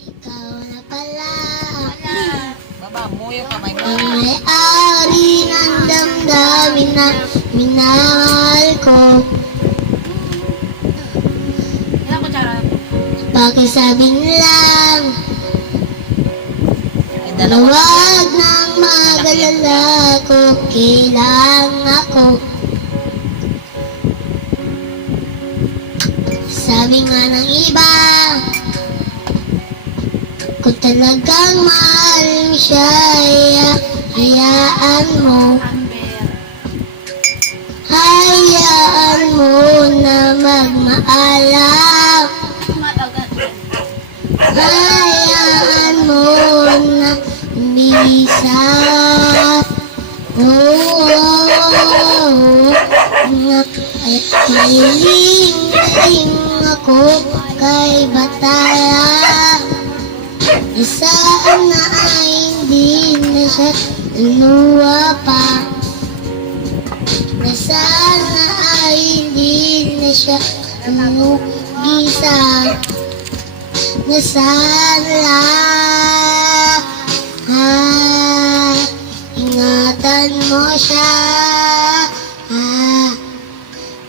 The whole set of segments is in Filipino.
Ikaw na pala Baba mo yung kamay mo. ang may-ari ng damdamin na minahal ko. Ilang kutsara? Pakisabing lang Ay, na dalawa. huwag nang mag-alala ko, kailangan ako. Sabi nga ng iba, kung talagang mahal mo siya, hayaan mo. Hayaan mo na magmaalam. Hayaan mo na umisa. At mahiling ako kay Bataya. Sana ay hindi na siya luwa pa. Sana ay hindi na siya lumugisa. Sana ingatan mo siya.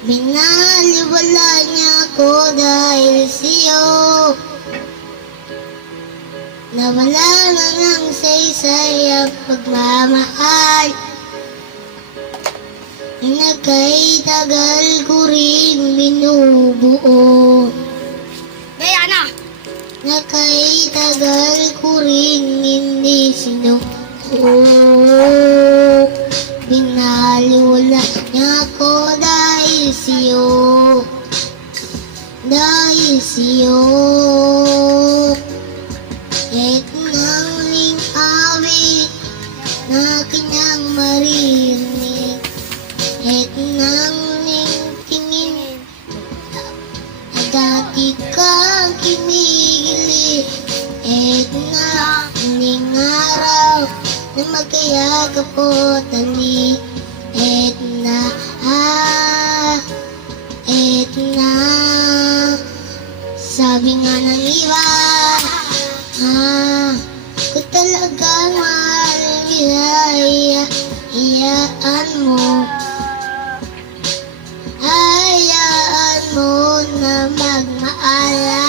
Binaliwala niya ako dahil sa'yo. Nawala na ng saysay ang pagmamahal. Nagkay-tagal ko rin binubuo. Diana! Nagkay-tagal ko rin hindi sinuko. Binaliwala niya ako dahil sa'yo. Dahil sa'yo. Ito na muling awit na kanyang maririnig. Ito na muling tingin na dati kang kinigili. Ito na muling araw na magkayakap o tali. Ito na, ito na. Sabi nga ng iba, kung talagang mahal kita, hayaan mo. Hayaan mo na magmaalam.